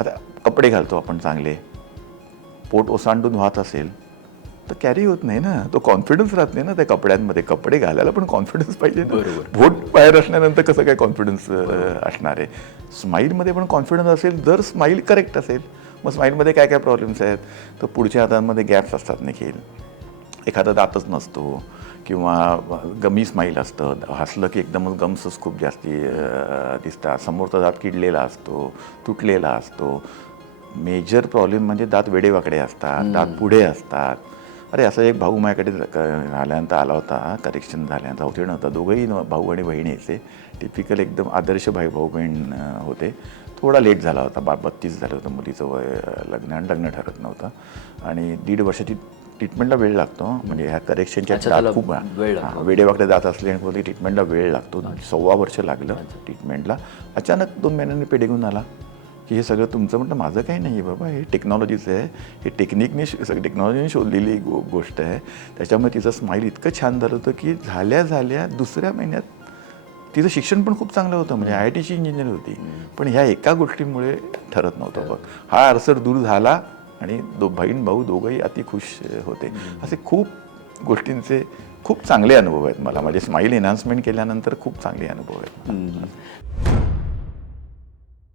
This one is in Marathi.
आता कपडे घालतो आपण चांगले. पोट ओसांडून वाहत असेल तर कॅरी होत नाही ना. तो कॉन्फिडन्स राहत नाही ना त्या कपड्यांमध्ये. कपडे घालायला पण कॉन्फिडन्स पाहिजे ना. बरोबर. पोट बाहेर असल्यानंतर कसं काय कॉन्फिडन्स असणार आहे? स्माईलमध्ये पण कॉन्फिडन्स असेल जर स्माईल करेक्ट असेल मग स्माईलमध्ये काय काय प्रॉब्लेम्स आहेत? तर पुढच्या हातांमध्ये गॅप्स असतात निखिल. एखादा दातच नसतो. किंवा गमी स्माईल असतं. हसलं की एकदमच गम्सच खूप जास्ती दिसतात. समोरचा दात किडलेला असतो तुटलेला असतो. मेजर प्रॉब्लेम म्हणजे दात वेडेवाकडे असतात दात पुढे असतात. अरे असं एक भाऊ माझ्याकडे आल्यानंतर आला होता. करेक्शन झाल्यानंतर होते नव्हता दोघंही न- भाऊ आणि बहिणीचे टिपिकल एकदम आदर्श भाई भाऊ बहीण होते. थोडा लेट झाला होता. बा बत्तीस झालं होतं मुलीचं वय लग्न आणि लग्न ठरत नव्हतं. आणि दीड वर्षाची ट्रीटमेंटला वेळ लागतो म्हणजे ह्या करेक्शनच्या खूप वेडेवाकडे जात असले आणि ट्रीटमेंटला वेळ लागतो. सव्वा वर्ष लागलं ट्रीटमेंटला अचानक दोन महिन्यांनी पेढे घेऊन आला की हे सगळं तुमचं म्हटलं माझं काही नाही आहे बाबा हे टेक्नॉलॉजीचं आहे. हे टेक्निकने सगळं टेक्नॉलॉजीने शोधलेली गो गोष्ट आहे. त्याच्यामुळे तिचं स्माईल इतकं छान झालं होतं की झाल्या झाल्या दुसऱ्या महिन्यात तिचं शिक्षण पण खूप चांगलं होतं. म्हणजे आय आय टीची इंजिनियर होती. पण ह्या एका गोष्टीमुळे ठरत नव्हतं. बघ हा अरसर दूर झाला आणि दो बहीण भाऊ दोघंही अति खुश होते. असे खूप गोष्टींचे खूप चांगले अनुभव आहेत मला. म्हणजे स्माईल एन्हान्समेंट केल्यानंतर खूप चांगले अनुभव आहेत.